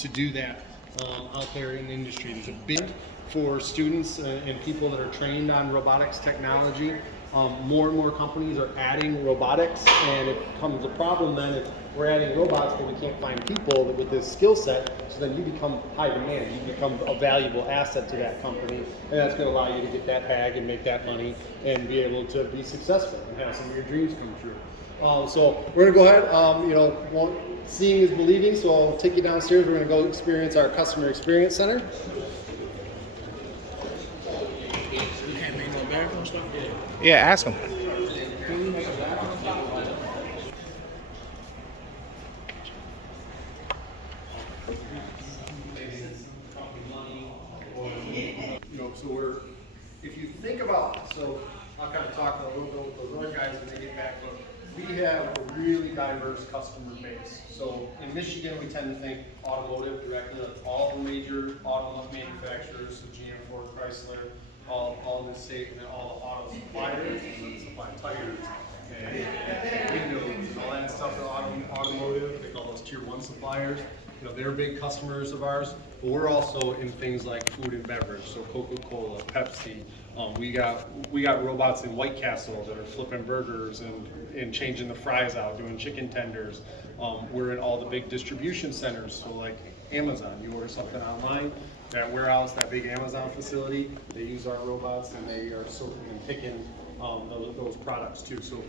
to do that out there in the industry. There's a big for students and people that are trained on robotics technology. More and more companies are adding robotics, and it becomes a problem then if we're adding robots but we can't find people with this skill set, so then you become high demand. You become a valuable asset to that company, and that's going to allow you to get that bag and make that money and be able to be successful and have some of your dreams come true. So we're going to go ahead, seeing is believing, so I'll take you downstairs. We're going to go experience our Customer Experience Center. Yeah, ask them. So if you think about, so I'll kind of talk a little bit with those other guys when they get back, but we have a really diverse customer base. So in Michigan, we tend to think automotive directly, like all the major automotive manufacturers, so GM, Ford, Chrysler, all in the state, and then all the auto suppliers, and then supply tires and windows and all that stuff for automotive. They call those tier 1 suppliers. They're big customers of ours, but we're also in things like food and beverage, so Coca-Cola, Pepsi. We got robots in White Castle that are flipping burgers and changing the fries out, doing chicken tenders. We're in all the big distribution centers, so like Amazon. You order something online, that warehouse, that big Amazon facility, they use our robots and they are sorting and picking those products too. So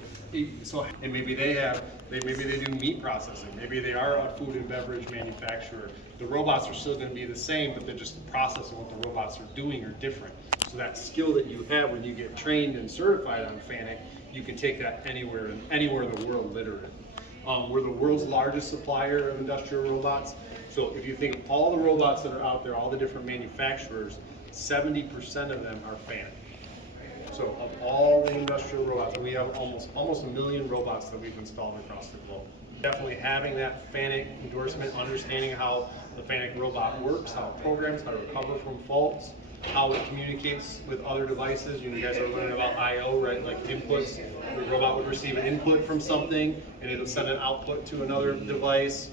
and maybe they do meat processing. Maybe they are a food and beverage manufacturer. The robots are still going to be the same, but they're just processing what the robots are doing are different. So that skill that you have when you get trained and certified on Fanuc, you can take that anywhere in the world, literally. We're the world's largest supplier of industrial robots. So if you think of all the robots that are out there, all the different manufacturers, 70% of them are Fanuc. So of all the industrial robots, we have almost 1 million robots that we've installed across the globe. Definitely having that Fanuc endorsement, understanding how the Fanuc robot works, how it programs, how to recover from faults, how it communicates with other devices. You guys are learning about I/O, right? Like inputs. The robot would receive an input from something, and it'll send an output to another device.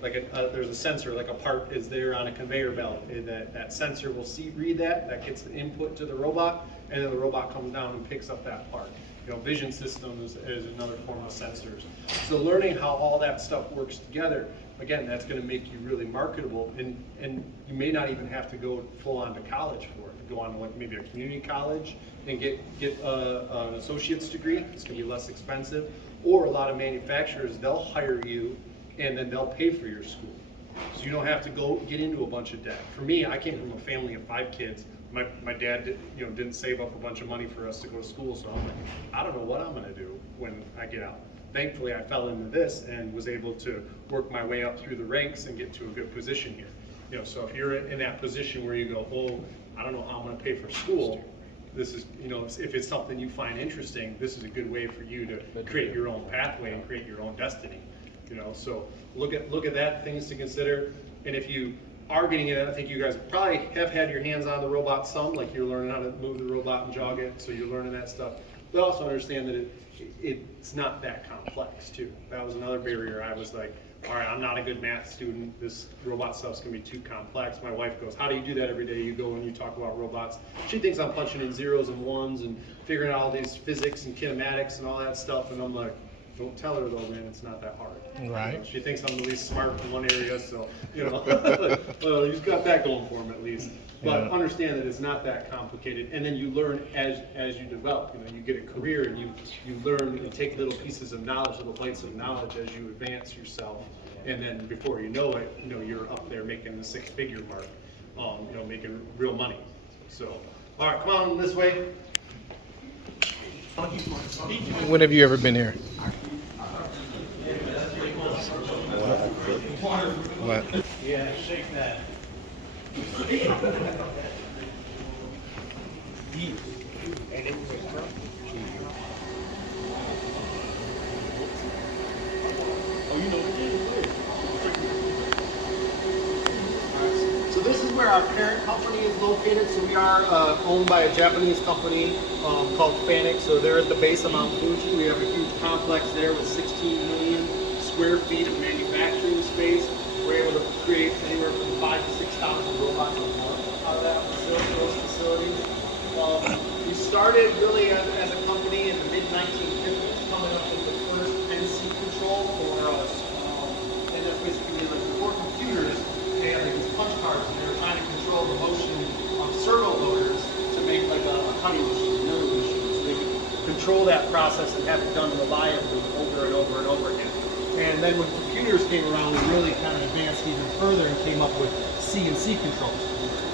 There's a sensor, like a part is there on a conveyor belt. That sensor will read that gets the input to the robot, and then the robot comes down and picks up that part. Vision systems is another form of sensors. So learning how all that stuff works together, again, that's going to make you really marketable, and you may not even have to go full on to college for it. Go on to maybe a community college and get an associate's degree. It's going to be less expensive. Or a lot of manufacturers, they'll hire you and then they'll pay for your school. So you don't have to go get into a bunch of debt. For me, I came from a family of 5 kids. My dad didn't save up a bunch of money for us to go to school, so I'm like, I don't know what I'm gonna do when I get out. Thankfully, I fell into this and was able to work my way up through the ranks and get to a good position here. So if you're in that position where you go, oh, I don't know how I'm gonna pay for school, this is, if it's something you find interesting, this is a good way for you to create your own pathway and create your own destiny. So look at that, things to consider. And if you are getting it, I think you guys probably have had your hands on the robot some, like you're learning how to move the robot and jog it, so you're learning that stuff. But also understand that it's not that complex too. That was another barrier. I was like, all right, I'm not a good math student. This robot stuff's gonna be too complex. My wife goes, how do you do that every day? You go and you talk about robots. She thinks I'm punching in zeros and ones and figuring out all these physics and kinematics and all that stuff, and I'm like, don't tell her though, man, it's not that hard. Right. She thinks I'm the least smart in one area, so, he's got that going for him at least. But understand that it's not that complicated, and then you learn as you develop. You get a career and you learn and take little pieces of knowledge, little bites of knowledge as you advance yourself, and then before you know it, you're up there making the 6-figure mark, making real money. So, all right, come on this way. When have you ever been here? What? Yeah, shake that. So this is where our parent company is located. So we are owned by a Japanese company called Fanuc. So they're at the base of Mount Fuji. We have a huge complex there with 16 million square feet of manufacturing space. We're able to create anywhere 6,000 robots a month out of that facility, those facilities. We started really as a company in the mid-1950s, coming up with the first NC control for us. And that's basically like before computers, they had like these punch cards and they were trying to control the motion of servo motors to make like a cutting machine, milling machine. So they could control that process and have it done reliably over and over and over again. And then when computers came around, we really kind of advanced even further and came up with CNC controls.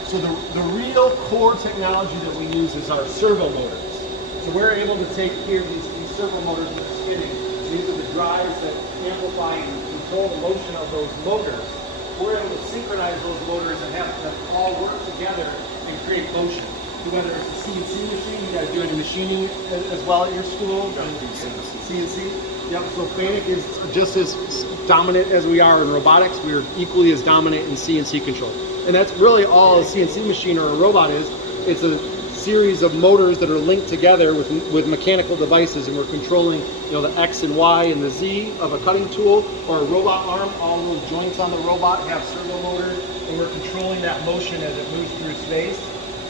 So the real core technology that we use is our servo motors. So we're able to take here these servo motors that are spinning. These are the drives that amplify and control the motion of those motors. We're able to synchronize those motors and have them all work together and create motion. So whether it's a CNC machine, you guys do any machining as well at your school? CNC? Yep, so Fanuc is just as dominant as we are in robotics. We're equally as dominant in CNC control. And that's really all a CNC machine or a robot is. It's a series of motors that are linked together with mechanical devices, and we're controlling, the X and Y and the Z of a cutting tool or a robot arm. All those joints on the robot have servo motors, and we're controlling that motion as it moves through space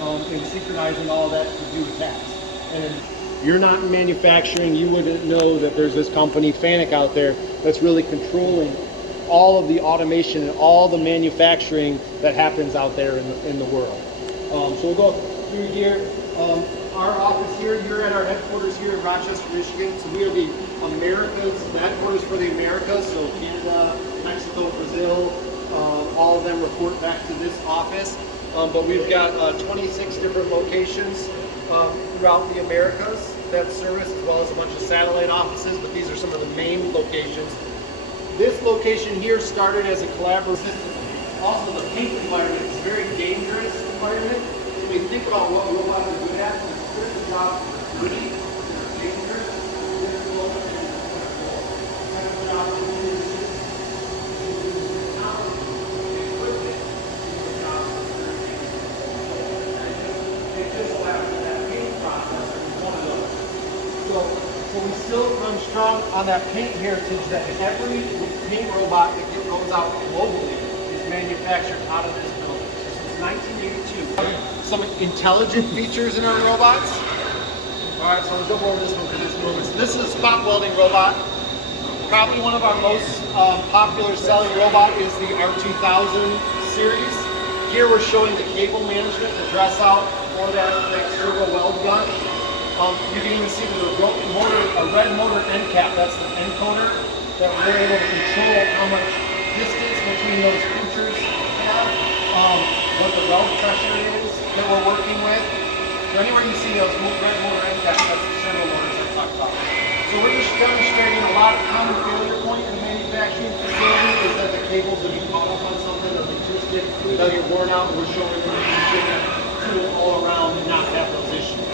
and synchronizing all that to do tasks. And you're not in manufacturing, you wouldn't know that there's this company, Fanuc, out there that's really controlling all of the automation and all the manufacturing that happens out there in the world. So we'll go through here. Our office here, you're at our headquarters here in Rochester, Michigan. So we are the Americas, the headquarters for the Americas. So Canada, Mexico, Brazil, all of them report back to this office. But we've got 26 different locations throughout the Americas that service, as well as a bunch of satellite offices, but these are some of the main locations. This location here started as a collaborative system. Also, the paint environment is a very dangerous environment. So when you think about what robots are good at, there's a job for dirty, they're dangerous, they're slow, and they're So we still run strong on that paint heritage that every paint robot that goes out globally is manufactured out of this building. So since 1982. Some intelligent features in our robots. All right, so we'll jump over this one because it's moving. So this is a spot welding robot. Probably one of our most popular selling robot is the R2000 series. Here we're showing the cable management, the dress out for that servo weld gun. You can even see the red motor end cap, that's the encoder, that we're able to control how much distance between those features have, what the weld pressure is that we're working with. So anywhere you see those red motor end caps, that's the servo motors I talked about. So we're just demonstrating a lot of common failure point in the manufacturing facility is that the cables will be caught up on something or they twisted, they'll get worn out, and we're showing them you can get that tool all around and not have those issues.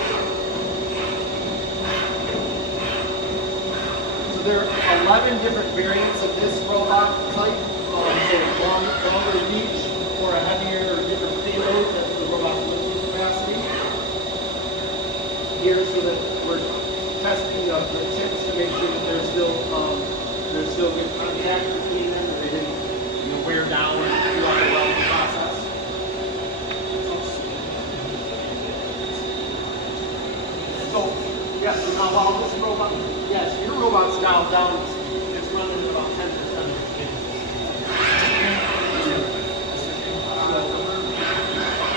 There are 11 different variants of this robot type. So longer reach or a heavier or different payload. That's the robot's lifting capacity. Here, so that we're testing the tips to make sure that there's still good contact between them, that they didn't wear down throughout the welding process. So, yeah, so now while this robot, yes, your robot's dialed down, it's running at about 10% of its capability.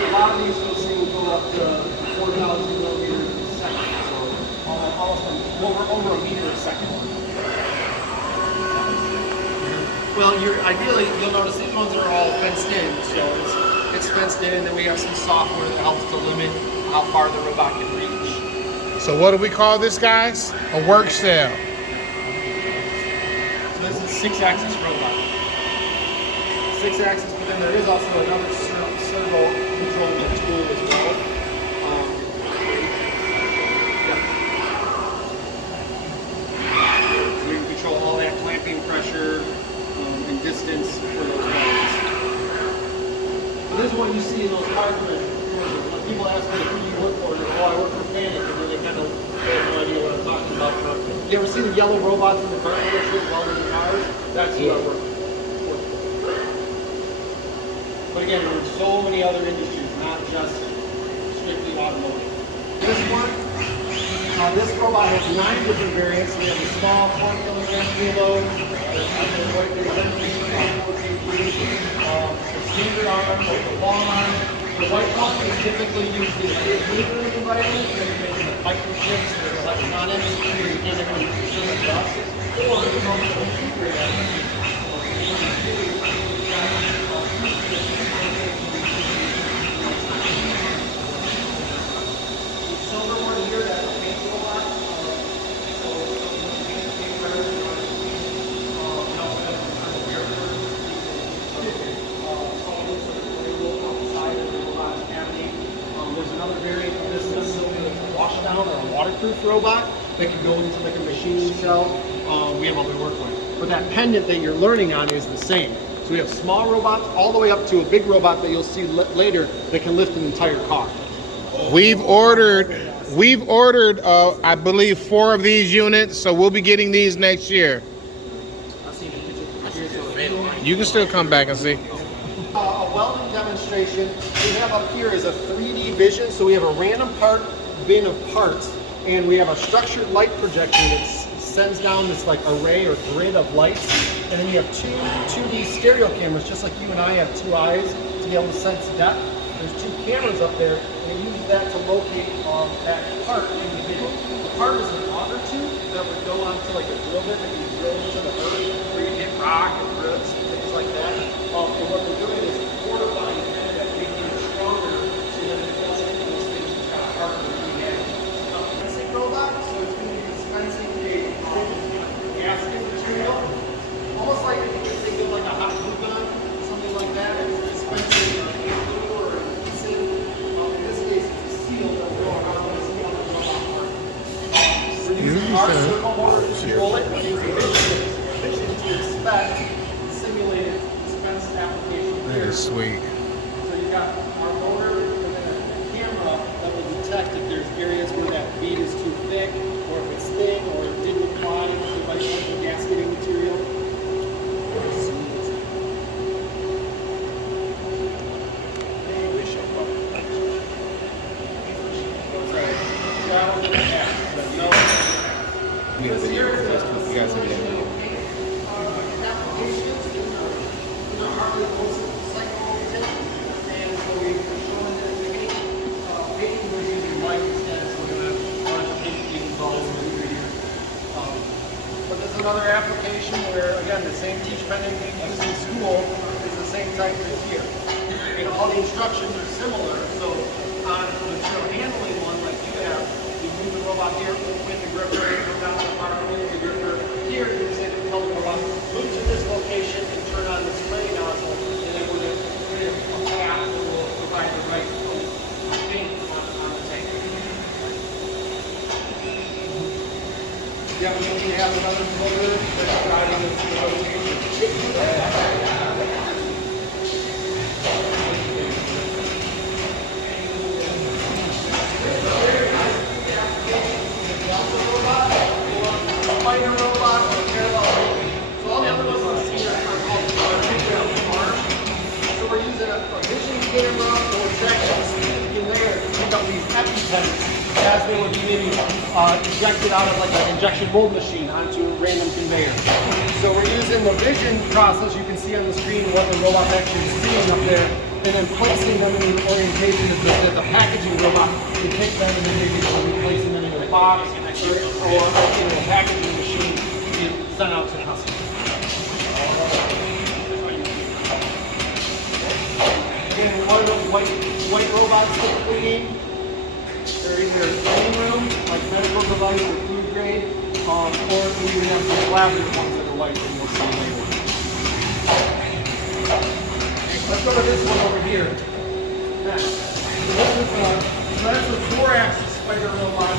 A lot of these you'll see will go up to 4,000 millimeters a second, so almost over a meter a second. Well, ideally, you'll notice these ones are all fenced in, so it's fenced in, and then we have some software that helps to limit how far the robot can reach. So what do we call this, guys? A work cell. So this is a 6-axis robot. 6-axis, but then there is also another servo controlling tool as well. So we can control all that clamping pressure and distance for those welds. So this is what you see in those car commercials. When people ask me who do you work for, I work for Fanuc, and then they kind of have no idea what I'm talking about. You ever see the yellow robots in the car commercials welding the cars? That's who I work for. But again, there's so many other industries, not just strictly automotive. This one, this robot has 9 different variants. We have a small 4 kilogram payload. There's the standard arm, the long arm. The white one is typically used in a clean room environment, where you're making microchips or electronics, where you can't ever use dust, or the computer grade application. Silver one here, that's a paint robot. So paint paper, outside of the robot's cavity. There's another variant of this necessarily a wash down or a waterproof robot that can go into like a machining cell. We have all we work with. But that pendant that you're learning on is the same. So we have small robots all the way up to a big robot that you'll see later that can lift an entire car. We've ordered, I believe 4 of these units, so we'll be getting these next year. You can still come back and see. A welding demonstration we have up here is a 3D vision. So we have a random bin of parts, and we have a structured light projector that sends down this like array or grid of lights. And then you have 2D stereo cameras, just like you and I have 2 eyes to be able to sense depth. There's 2 cameras up there, and we use that to locate that part in the video. The part is an auger tube that would go onto like a drill bit that you drill into the earth, where you hit rock and roots and things like that. And what we're doing is fortifying that, making it stronger, so that it doesn't hit those things that's kind of harder to manage. Dispensing robot, so it's going to be dispensing a gasket material, almost like if you could think of like a hot glue gun, something like that. It's dispensing glue or adhesive. In this case, it's a seal that will go around this one robot part. We're using our circle motor to control it, and using vision to inspect simulated dispense application. That is sweet. So you got our motor and then a camera that will detect if there's areas where that bead is too thick, or if it's thin, or it didn't apply, it might be the gasketing material. But there's another application where, again, the same teach pendant we use in school is the same type as here. And all the instructions are similar, so on the material handling one, like you have, you move the robot here with the gripper, you come down to the part with the gripper. Here, you say to tell the robot, move to this location and turn on the spray nozzle, and then we're going to create a path that will provide the right paint on the tank. Yeah, we need to have another motor that's driving this rotation. Spider robot or parallel moving. So all the other ones we've seen are called arm. So we're using a vision camera or traction speed conveyor to pick up these EpiPens as they would be maybe injected out of like an injection mold machine onto a random conveyor. So we're using the vision process. You can see on the screen what the robot's actually seeing up there, and then placing them in the orientation that the packaging robot can pick them and then maybe placing them in a box or in a packaging machine to send out to the customer. Again, what do those white robots typically need? They're either a clean room, like medical device or food grade, or we even have some collaborative ones that are white that we'll see later. Let's go to this one over here. Next. So that's the 4-axis spider robot.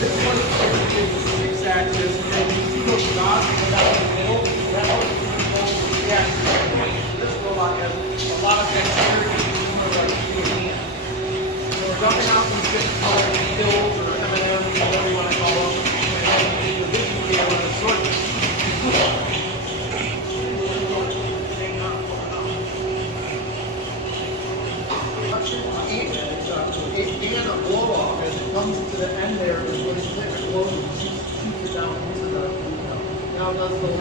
This one is typically the 6-axis, and you see those dots go down in the middle. That's what we control the 3-axis. This robot has a lot of dexterity similar to like human hand. So we're dumping out these different colored pills or M&Ms, whatever you want to call them, and then using the vision camera to sort them. reduction and a blow off as it comes to the end there is when it's click and close and shoots it down into the now it does those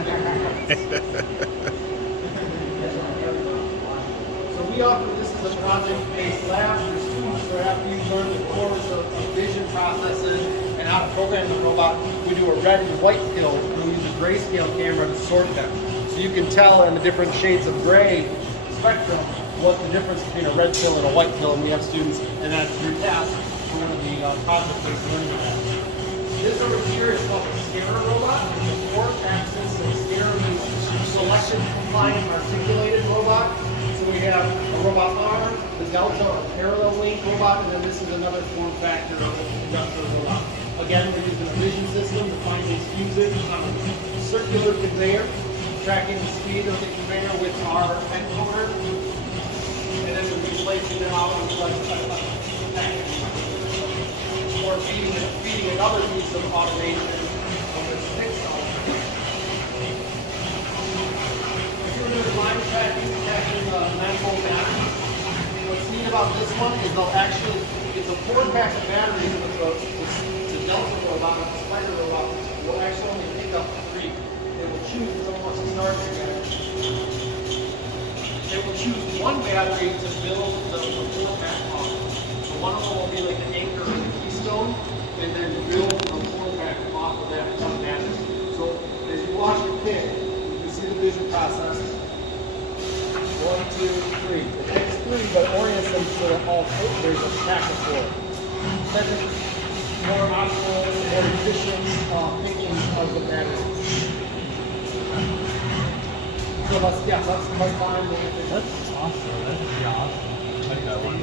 So we offer this as a project-based lab for students who after you learn the course of vision processes and how to program the robot, we do a red and white pill and we use a grayscale camera to sort them. So you can tell in the different shades of gray spectrum what the difference between a red pill and a white pill, and we have students, and that's your task for one of the project-based learning labs. This over here is called a scanner robot. It's a 4-axis scanner means selection compliant articulated robot. So we have a robot arm, the delta or parallel link robot, and then this is another form factor of an industrial robot. Again, we're using a vision system to find these fuses on a circular conveyor, tracking the speed of the conveyor with our encoder, and then we're placing them out in like or feeding another piece of automation on the stick side. If you're doing line tracking, tracking manifold batteries, what's neat about this one is they'll actually, it's a 4-pack of batteries with the Delta robot, the Spider robot, will actually only pick up 3. They will choose, someone wants to start their battery. They will choose one battery to build the 4-pack off. So one of them will be like an anchor and a keystone, and then build a 4-pack off of that one battery. So as you watch the pick, you can see the vision process. 1, 2, 3. It takes 3, but orients them so that all 4, there's a stack of 4. That is more optimal, more efficient picking of the battery. So less time. That's awesome. That's pretty awesome. I like that one.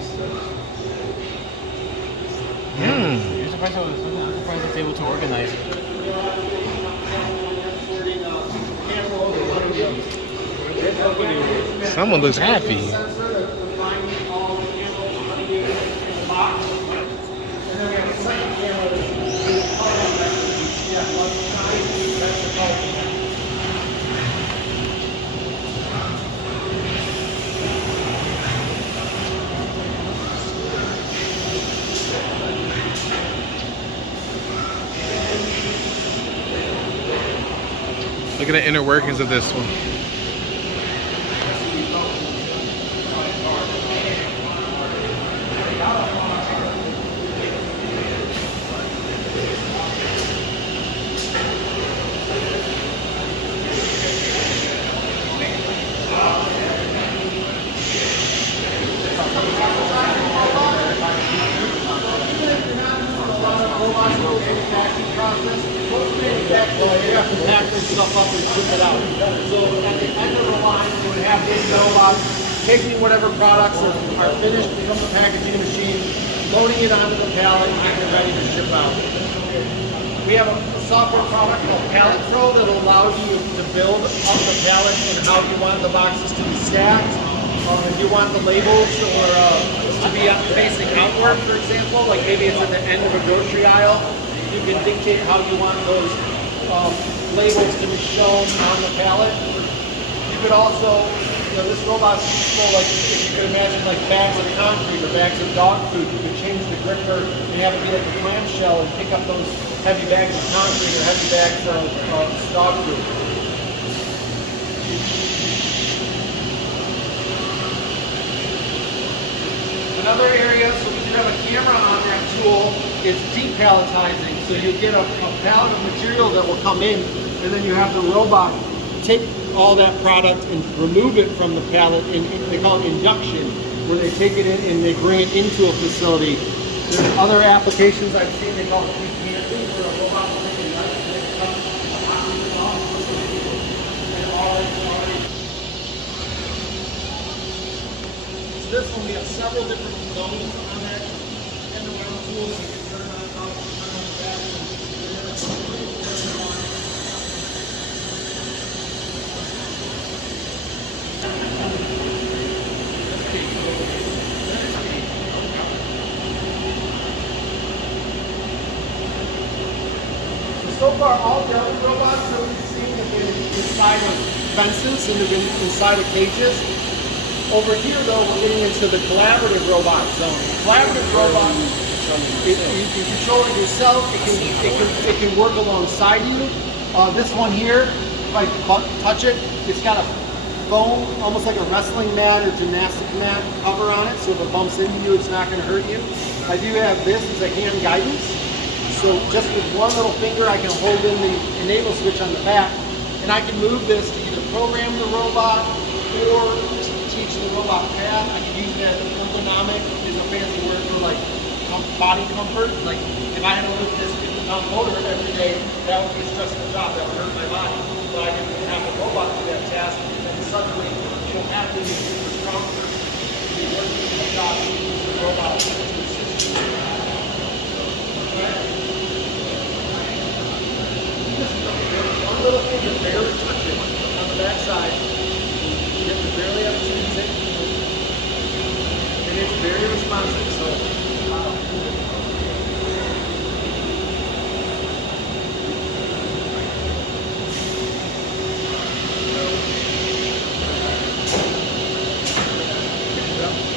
You're surprised I was, I'm surprised it's able to organize. Someone looks happy. Look at the inner workings of this one. You have to pack this stuff up and ship it out. So at the end of the line, you would have these robots taking whatever products are finished from the packaging machine, loading it onto the pallet, and getting it ready to ship out. We have a software product called Pallet Pro that will allow you to build up the pallet and how you want the boxes to be stacked. If you want the labels or to be facing outward, for example, like maybe it's at the end of a grocery aisle, you can dictate how you want those labels to be shown on the pallet. You could also, this robot's useful, like if you could imagine like bags of concrete or bags of dog food, you could change the gripper and have it be like a clamshell and pick up those heavy bags of concrete or heavy bags of dog food. Another area, so we do have a camera on that tool, is depalletizing. So you get a pallet of material that will come in, and then you have the robot take all that product and remove it from the pallet, and they call it induction, where they take it in and they bring it into a facility. There's other applications I've seen, they call it decanting, where a robot will take a knife and it cuts the boxes off, and already. So this one, we have several different zones on that end around tool, so you can turn on, turn on the back, so far, all the other robots that we've seen have been inside of fences and they've been inside of cages. Over here, though, we're getting into the collaborative robot zone. Collaborative robot, you can control it yourself. It can work alongside you. This one here, if I touch it, it's got a foam, almost like a wrestling mat or gymnastic mat cover on it, so if it bumps into you, it's not going to hurt you. I do have this as a hand guidance, so just with one little finger, I can hold in the enable switch on the back, and I can move this to either program the robot or teach the robot path. I can use that ergonomic, is a fancy word for like body comfort. Like if I had to lift this 50-pound motor every day, that would be a stressful job. That would hurt my body. But I can have a robot do that task, and suddenly you don't have to be super strong person. You're working the job, the robot to assist you. One little thing to barely touch it on the backside. You have to barely have a chance to and it's very responsive, so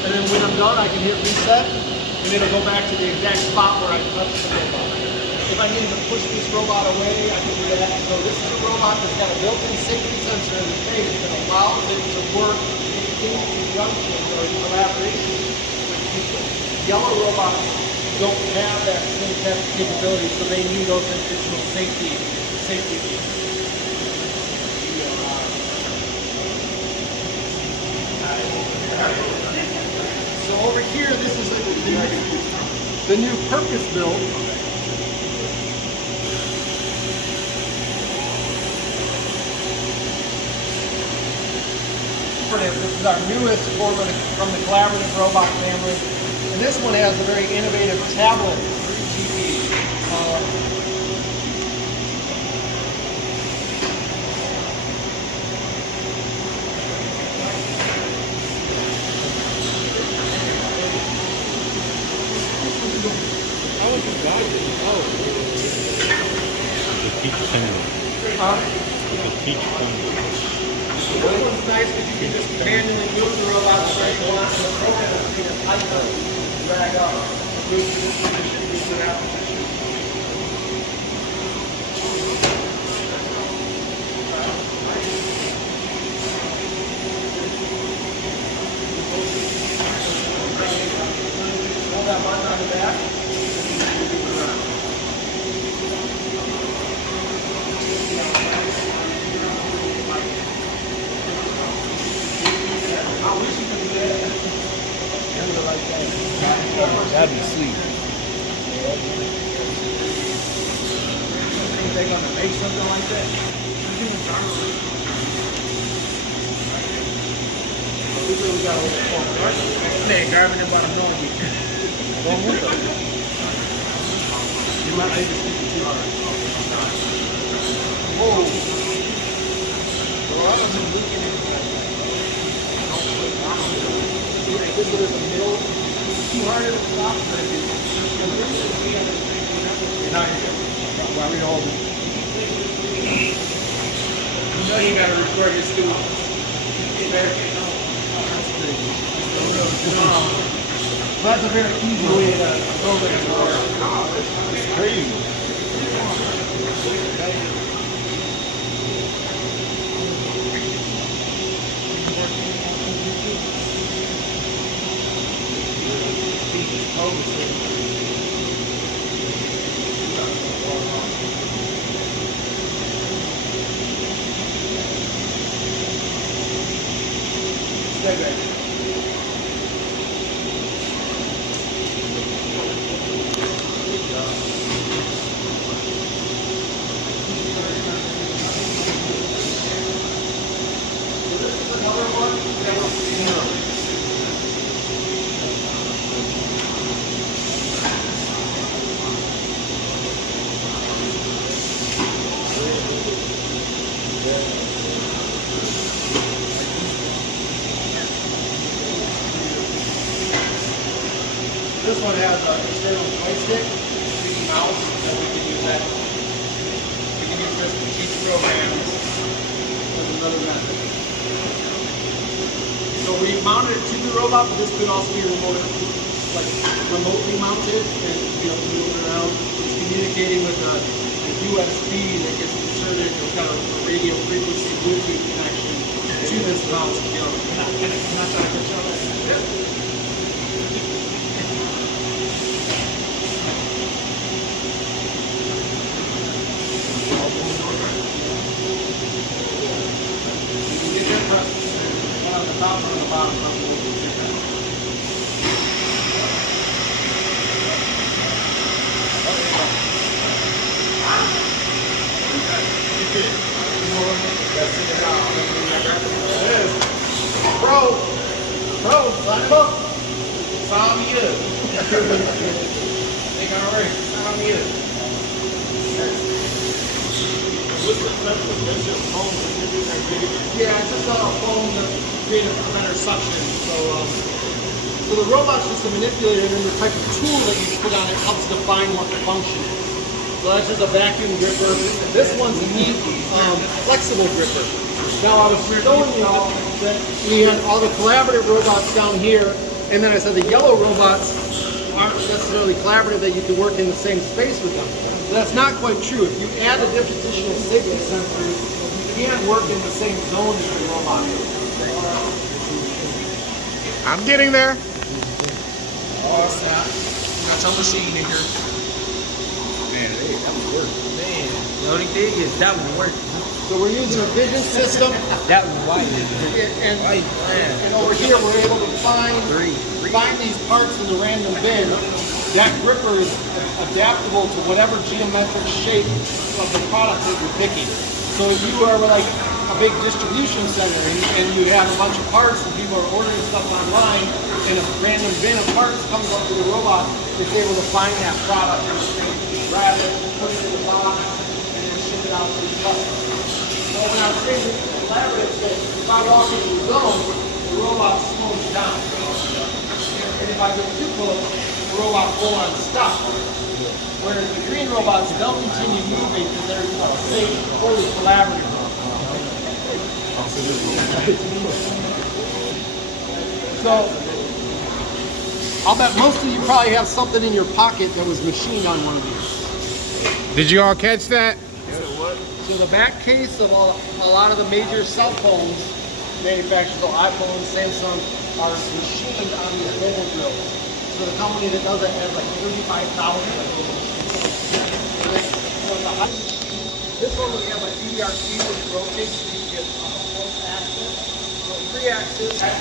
and then when I'm done, I can hit reset, and it'll go back to the exact spot where I touched the robot. If I need to push this robot away, I can do that. So this is a robot that's got a built-in safety sensor in the face that allows it to work in conjunction or in collaboration with people. Yellow robots don't have that same type of capability, so they need those additional safety features. So over here, this is the new purpose-built. This is our newest from the collaborative robot family. And this one has a very innovative tablet GP. How would you guide it? The teach family. The teach family. This one's nice because you can just manually move the robot the way you want, and the program is being a tight drag up, move to this position, move to that position. Hold that button on the back. That'd be sweet. Think they're gonna make something like that? We really got a little phone, right? Hey, grabbing them by the nose. You might need to speak it too hard. Whoa. This is the middle. Too hard to stop. Now you're good. While we hold it. You know you gotta record your students. That's a very easy way to program it. It's crazy. Stay back. This one has an external joystick, 3D mouse, that we can use that. We can use this to teach programs. That's another method. So we mounted it to the robot, but this could also be remotely mounted and be able to move it around. It's communicating with a USB that gets inserted, it's got a radio frequency Bluetooth connection to this mouse. One on the top and on the bottom. Bro, sign him up. Sign me up. They got already. Sign me up. What's the central? That's just foam. Yeah, it's just a foam to create a better suction. So the robot's just a manipulator, and then the type of tool that you put on it helps define what the function is. So that's just a vacuum gripper. This one's a neat, flexible gripper. Now I was showing y'all that we had all the collaborative robots down here, and then I said the yellow robots aren't necessarily collaborative, that you can work in the same space with them. But that's not quite true. If you add the additional safety sensors, you can't work in the same zone as the robot. I'm getting there. Oh, snap. That's a machine in here. Man, hey, that would work. Man, the only thing is that would work. So we're using a vision system. That would white. And over here we're able to find these parts in the random bin. That gripper is adaptable to whatever geometric shape of the product that you're picking. So if you are like a big distribution center and you have a bunch of parts and people are ordering stuff online and a random bin of parts comes up to the robot, it's able to find that product and grab it, put it in the box, and then ship it out to the customer. So when I was saying collaborative, if I walk into the zone, the robot slows down. And if I get too close, the robot will on stop. Whereas the green robots, they'll continue moving because they're safe, fully collaborative. So, I'll bet most of you probably have something in your pocket that was machined on one of these. Did you all catch that? So the back case of a lot of the major cell phones manufacturers, so iPhone, Samsung, are machined on these mobile drills. So the company that does it has like 35,000 of those. This one we have a DRC which rotates so you get close access. So 3-axis, and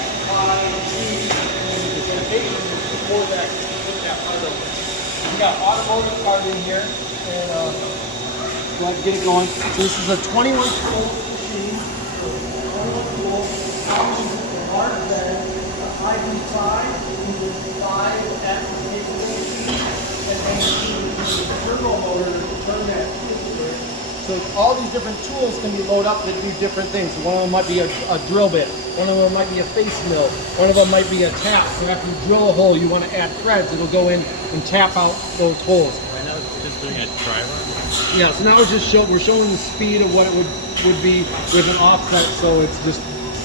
the rotation is the 4-axis to put that part over. We got automotive part in here, and go ahead and get it going. So this is a 21 tool machine. 21 tool. The part that the ID5 uses 5 axis capability, and then the turbo motor to turn that. So all these different tools can be loaded up that do different things. So one of them might be a drill bit. One of them might be a face mill. One of them might be a tap. So after you drill a hole, you want to add threads. It'll go in and tap out those holes. Right now it's just doing a dry run. Yeah, so now we're showing the speed of what it would be with an offset, so it's just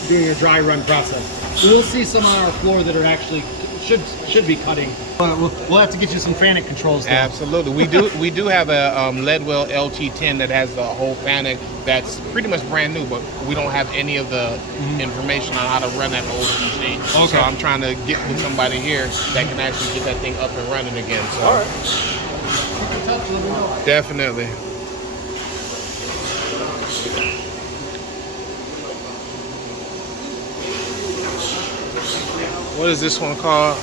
doing a dry run process. We'll see some on our floor that are actually should be cutting. We'll have to get you some Fanuc controls though. Absolutely. We do have a Leadwell LT10 that has the whole Fanuc that's pretty much brand new, but we don't have any of the information on how to run that older machine. Okay. So I'm trying to get with somebody here that can actually get that thing up and running again. So. All right. Keep in touch, let me know. Definitely. What is this one called?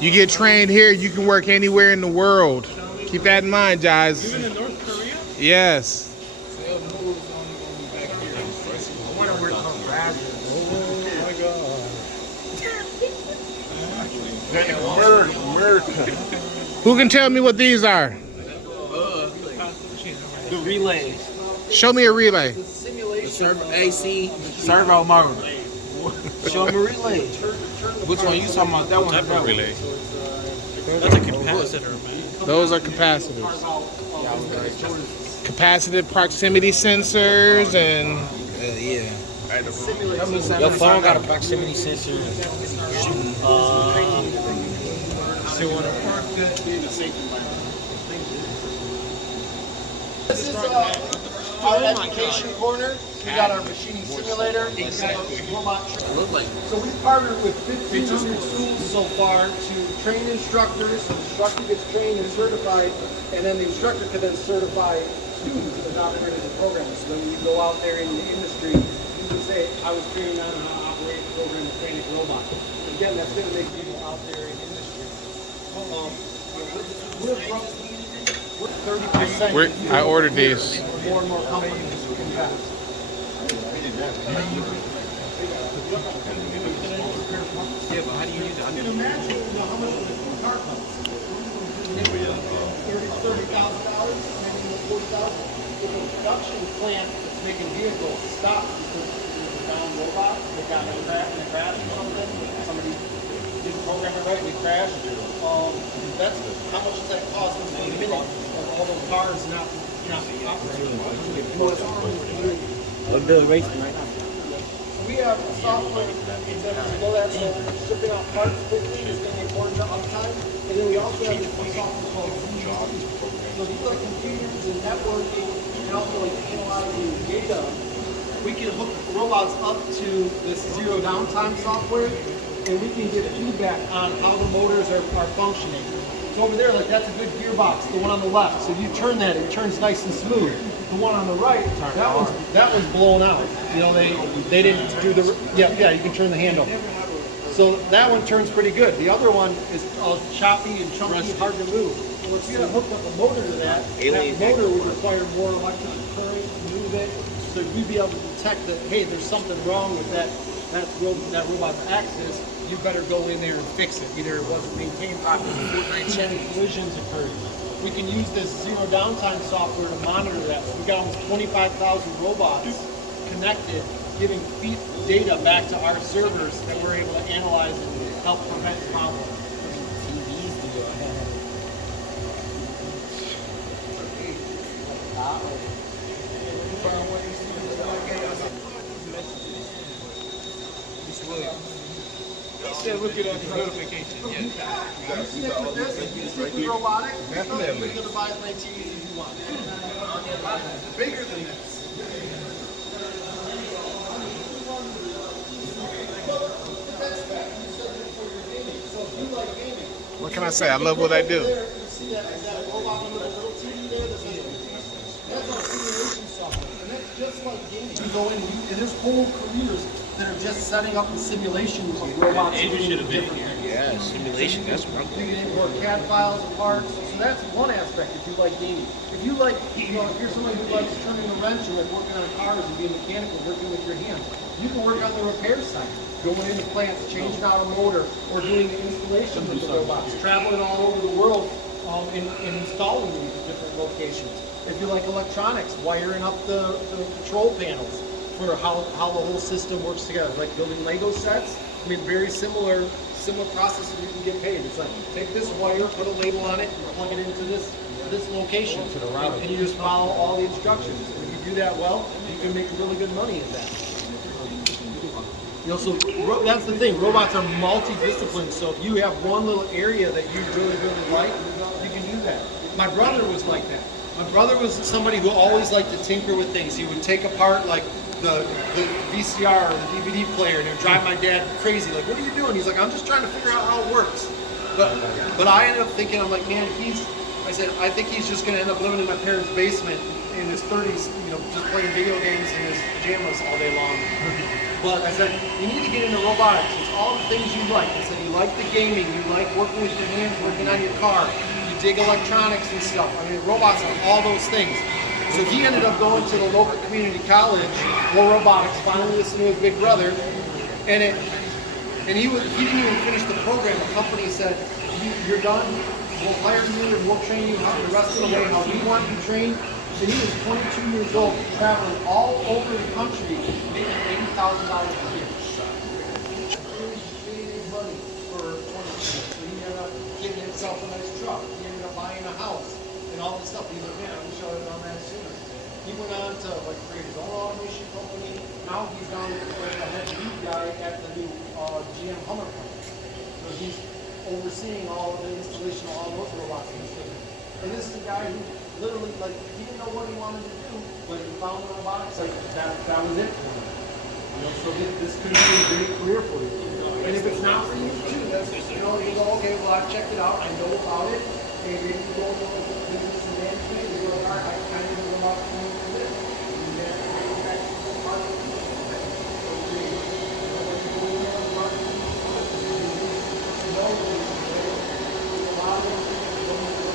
You get trained here, you can work anywhere in the world. Keep that in mind, guys. Even in North Korea? Yes. I wonder where Brad is. Oh my god. America. Who can tell me what these are? The relays. Show me a relay. The AC servo motor. Show them a relay. Which one you talking about? That one. That relay. That's a capacitor, man. Those are capacitors. Capacitive proximity sensors and Yeah. Your phone got a proximity sensor. This is our education corner. We got our machining simulator. We got our robot training. So we've partnered with 1,500 schools so far to train instructors. So the instructor gets trained and certified, and then the instructor can then certify students as operators of programs. So then when you go out there in the industry, you can say, I was trained on how to operate a program with Fanuc robot. Again, that's going to make people out there in industry. We're 30%. I ordered these. More and more companies invest. Yeah, but how do you use it? I can imagine how much of a car costs. $30,000, maybe $40,000. If a production plant that's making vehicles stops because there's a down robot, they got in a crash or something, somebody didn't program it right, they crashed. That's how much does that cost in a minute of all those cars not operating? What Bill racing right now? We have software that know that shipping out parts quickly is going to be important to uptime. And then we also have this software called jobs. So if you like computers and networking and also like analyzing data, we can hook robots up to this zero downtime software, and we can get feedback on how the motors are functioning. So over there, like that's a good gearbox, the one on the left. So if you turn that, it turns nice and smooth. The one on the right, that one's blown out. You know, they didn't do the yeah. You can turn the handle. So that one turns pretty good. The other one is choppy and chunky, hard to move. So if you had hooked up a motor to that motor would require more electrical current to move it. So you'd be able to detect that, hey, there's something wrong with that robot's axis. You better go in there and fix it. Either it wasn't maintained properly, too many collisions occurred. We can use this zero downtime software to monitor that. So we got almost 25,000 robots connected, giving data back to our servers that we're able to analyze and help prevent problems. He said, look at that notification. You stick with this, you stick with robotics, you can devise as many TVs as you want. Bigger than this. what can I say? I love what I do. You see that robot with a little TV there? That's our simulation software. And that's just like gaming. You go in and there's whole careers that are just setting up the simulation of robots doing different things. Yeah, simulation, that's what I'm You can import CAD files and parts. So that's one aspect if you like gaming. If you like, if you're somebody who likes turning a wrench or like working on cars and being mechanical, working with your hands, you can work on the repair side. Going into plants, changing out a motor, or doing the installation with the robots, traveling all over the world and installing these at different locations. If you like electronics, wiring up the control panels for how the whole system works together, like building Lego sets. I mean, very similar process that you can get paid. It's like, take this wire, put a label on it, and plug it into this location, and you just follow all the instructions. And if you do that well, you can make really good money in that. You know, so that's the thing. Robots are multidisciplined. So if you have one little area that you really, really like, you can do that. My brother was like that. My brother was somebody who always liked to tinker with things. He would take apart like the VCR or the DVD player, and it would drive my dad crazy. Like, what are you doing? He's like, I'm just trying to figure out how it works. But I ended up thinking, I'm like, man, I think he's just gonna end up living in my parents' basement in his 30s, you know, just playing video games in his pajamas all day long. But I said, you need to get into robotics. It's all the things you like. I said, you like the gaming, you like working with your hands, working on your car, you dig electronics and stuff. I mean, robots are all those things. So he ended up going to the local community college for robotics, finally listened to his big brother, and he didn't even finish the program. The company said, you're done, we'll hire you and we'll train you how the rest of the way, how we want you trained. And he was 22 years old, traveling all over the country, making $80,000 a year. He made money for 20 years. So he ended up getting himself a nice truck. He ended up buying a house and all this stuff. He's like, man, I wish I would have done that sooner. He went on to like create his own automation company. Now he's down like the head lead guy at the new GM Hummer company. So he's overseeing all of the installation of all those robots and stuff. And this is a guy who literally, like, he didn't know what he wanted to do, but he found the robotics, like, that was it for him. You know, so this could be a great career for you. And if it's not for you, too, that's, you know, you go, okay, well, I've checked it out, I know about it, and maybe you go into business and management, and you go, all right, I kind of know about doing this. And then you go back to the market. So, you know, when you go in there, the market, you know, there's a lot of those things that don't go in.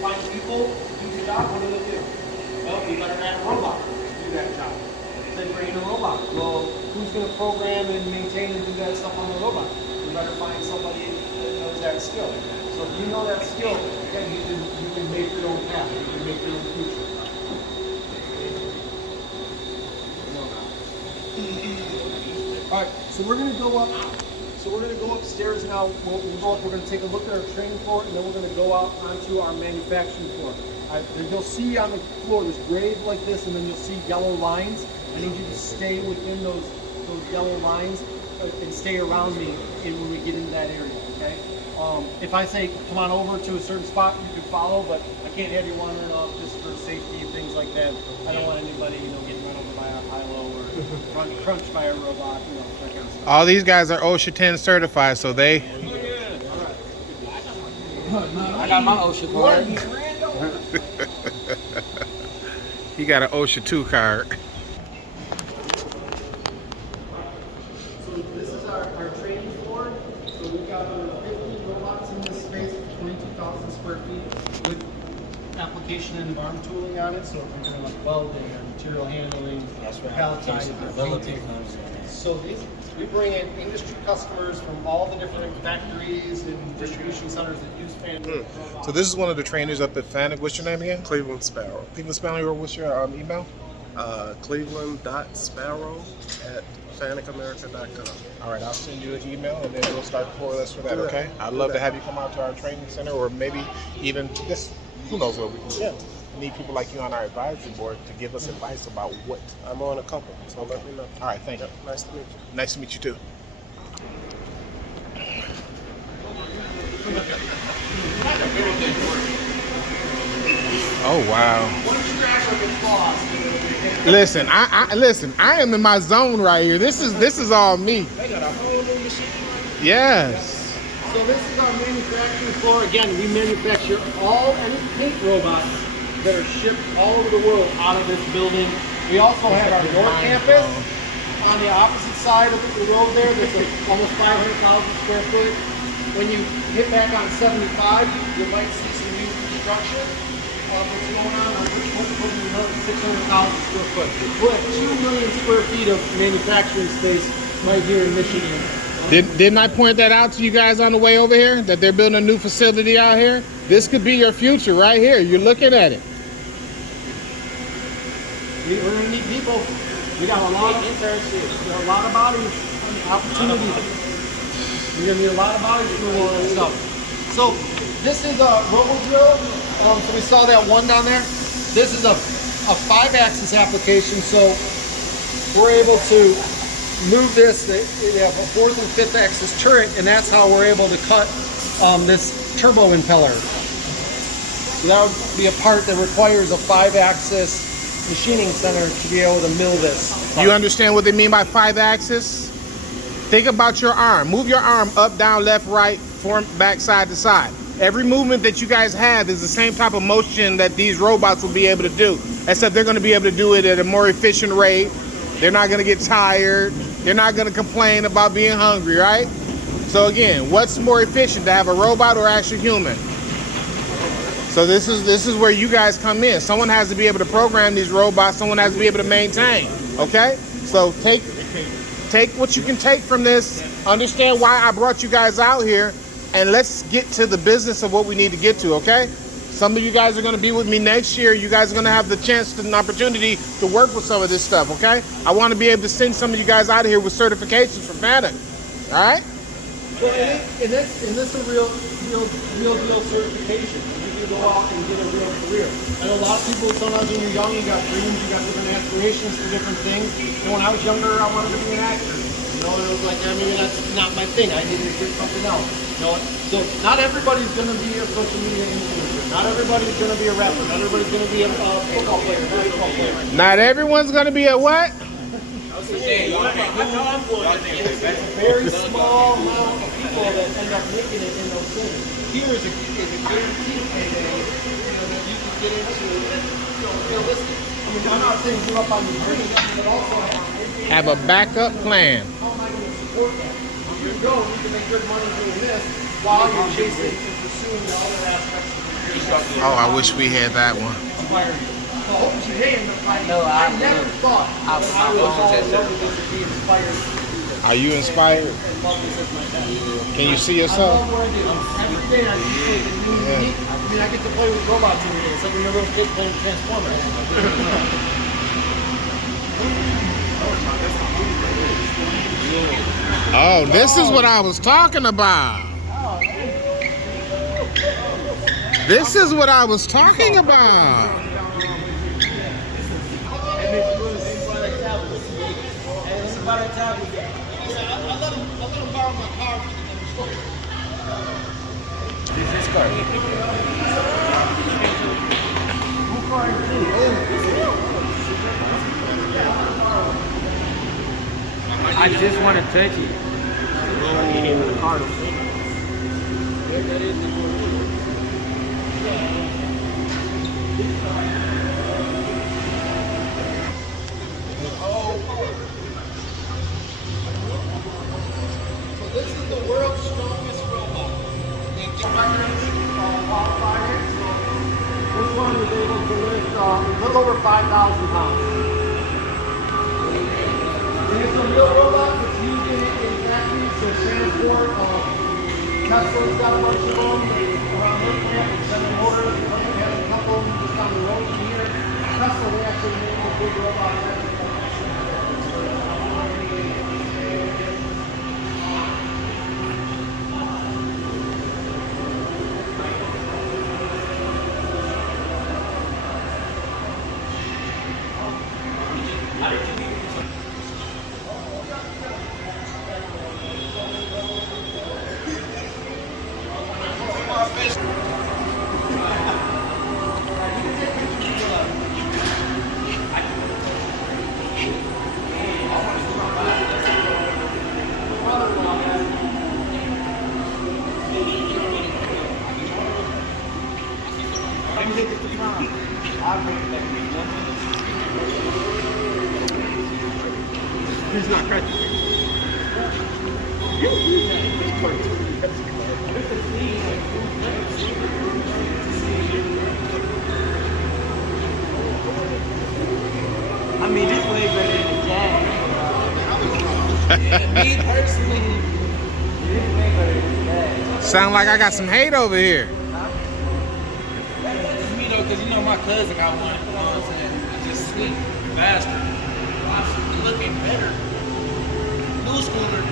Find people do the job, what do they do? Well, we better have a robot to do that job. They bring in a robot. Well, who's going to program and maintain and do that stuff on the robot? We better find somebody that knows that skill. So if you know that skill, again, you can make your own path. You can make your own future. All right, so we're going to go up. So we're going to go upstairs now. We're going to take a look at our training floor, and then we're going to go out onto our manufacturing floor. You'll see on the floor there's grade like this, and then you'll see yellow lines. I need you to stay within those yellow lines and stay around me when we get into that area. Okay? If I say come on over to a certain spot, you can follow, but I can't have you wandering off just for safety and things like that. I don't want anybody, getting run over by a high-low or crunched by a robot, that kind of stuff. All these guys are OSHA 10 certified, so they. I got my OSHA card. He got an OSHA 2 card. So this is our training floor. So we've got 50 robots in this space, 22,000 square feet with application and arm tooling on it. So if you're doing like welding or material handling, palletizing, so we bring in industry customers from all the different factories and distribution centers that use Fanuc. So this is one of the trainers up at Fanuc. What's your name again? Cleveland Sparrow. Cleveland Sparrow. What's your email? Cleveland.sparrow@fanucamerica.com. All right, I'll send you an email and then we'll start the core list for that, okay? I'd love to have you come out to our training center or maybe even this, who knows what we can do. Yeah. Need people like you on our advisory board to give us advice about what. I'm on a couple, so let me know. All right, thank you. Nice to meet you. Nice to meet you too. Oh wow. Listen, I am in my zone right here. This is all me. They got a whole new machine. Yes. So this is our manufacturing floor. Again, we manufacture any paint robots that are shipped all over the world out of this building. We also have our North Campus on the opposite side of the road there. There's almost 500,000 square foot. When you hit back on 75, you might see some new construction. What's going on? We're putting another 600,000 square foot. We'll have 2 million square feet of manufacturing space right here in Michigan. Didn't I point that out to you guys on the way over here? That they're building a new facility out here? This could be your future right here. You're looking at it. We're going to need people. We got a lot of internships, a lot of bodies, opportunities. We're going to need a lot of bodies for all that stuff. So this is a robo drill. So we saw that one down there. This is a 5-axis application. So we're able to move this. They have a 4th and 5th axis turret, and that's how we're able to cut this turbo impeller. So that would be a part that requires a 5-axis machining center to be able to mill this part. You understand what they mean by 5-axis? Think about your arm. Move your arm up, down, left, right, form, back, side to side. Every movement that you guys have is the same type of motion that these robots will be able to do, except they're going to be able to do it at a more efficient rate. They're not going to get tired. They're not going to complain about being hungry, right? So again, what's more efficient, to have a robot or actual human? So this is where you guys come in. Someone has to be able to program these robots. Someone has to be able to maintain. Okay? So take what you can take from this. Understand why I brought you guys out here, and let's get to the business of what we need to get to. Okay? Some of you guys are going to be with me next year. You guys are going to have the chance and opportunity to work with some of this stuff. Okay? I want to be able to send some of you guys out of here with certifications for Fanuc. All right? Well, and this a real deal certification. You can go out and get a real career. I know a lot of people, sometimes when you're young, you got dreams, you got different aspirations for different things. And when I was younger, I wanted to be an actor. You know, and it was like, maybe that's not my thing. I needed to get something else. You know, so not everybody's going to be a social media influencer. Not everybody's going to be a rapper. Not everybody's going to be a football player, basketball player. Not everyone's going to be a what? It's a very small amount of people that end up making it in those things. Here is a guaranteed payday, that you can get into, realistic. I mean, I'm not saying give up on your dreams, but also Have a backup plan. how am I going to support that? You go, you can make good money doing this while you're chasing and pursuing the other aspects of your Oh, I wish we had that one. inspire you. I hope you can, but I never thought that I was all in love with this to be inspired. Are you inspired? And love this as my passion. Can you see I yourself? love what I do. Every day I get to play with new unique. I mean, I get to play with robots every day. It's like when you're a little kid playing Transformers. Oh, this is what I was talking about. This is what I was talking about. I just want to touch it. So this is the world's strongest robot. Qualified it. So this one was able to lift a little over 5,000 pounds. And it's a real robot that's used in factories to transport. Tesla's got a bunch of them around their plant. They send them over. They have a couple of them just down the road from here. Tesla, they actually make a big robot. He's not cracking. I mean, this way better than the Jag. Me personally, this way better than the Jag. Sound like I got some hate over here. That's just me though, because you know my cousin got one. You know what I'm saying? It's just sweet, faster, looking better. New scooter.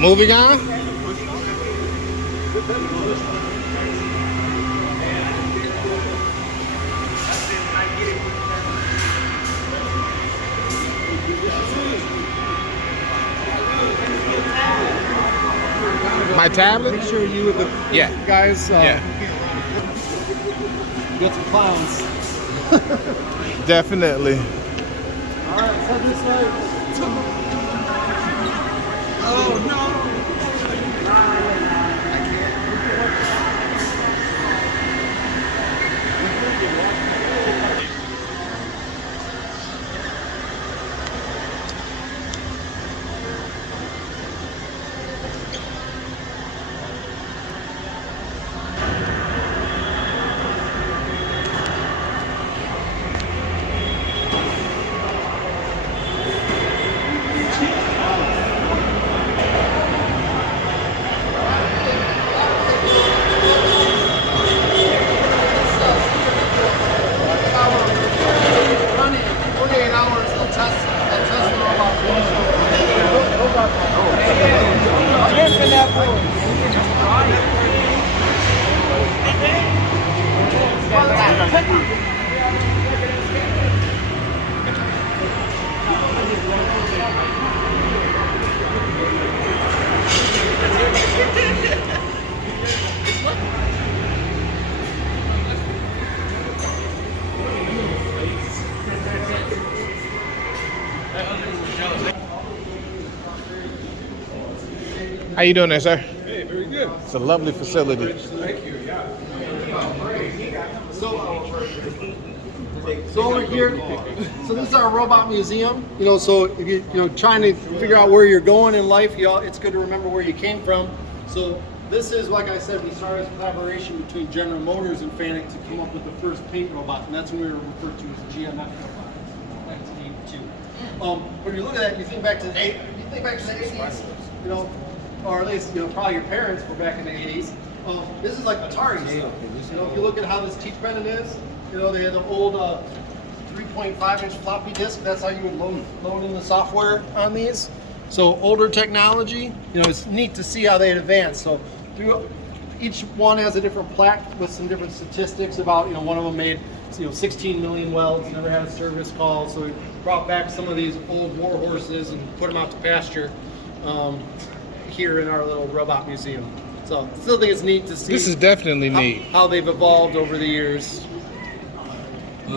Moving on. My tablet? Make sure you and the Yeah. guys Yeah. get some clowns. Definitely. All right, head this way. Oh no! How you doing there, sir? Hey, very good. It's a lovely facility. Thank you. Yeah. So over here, so this is our robot museum. You know, so if you trying to figure out where you're going in life, it's good to remember where you came from. So this is, like I said, we started a collaboration between General Motors and Fanuc to come up with the first paint robot, and that's when we were referred to as GMF robot, 1982. When you look at that, you think back to the 80s, you know, or at least probably your parents were back in the 80s. This is like Atari stuff. You know, if you look at how this T printed is, they had the old 3.5-inch floppy disk. That's how you would load in the software on these. So older technology. It's neat to see how they advanced. So each one has a different plaque with some different statistics about. One of them made 16 million welds, never had a service call. So we brought back some of these old war horses and put them out to pasture here in our little robot museum. So I still think it's neat to see. This is definitely neat. How they've evolved over the years.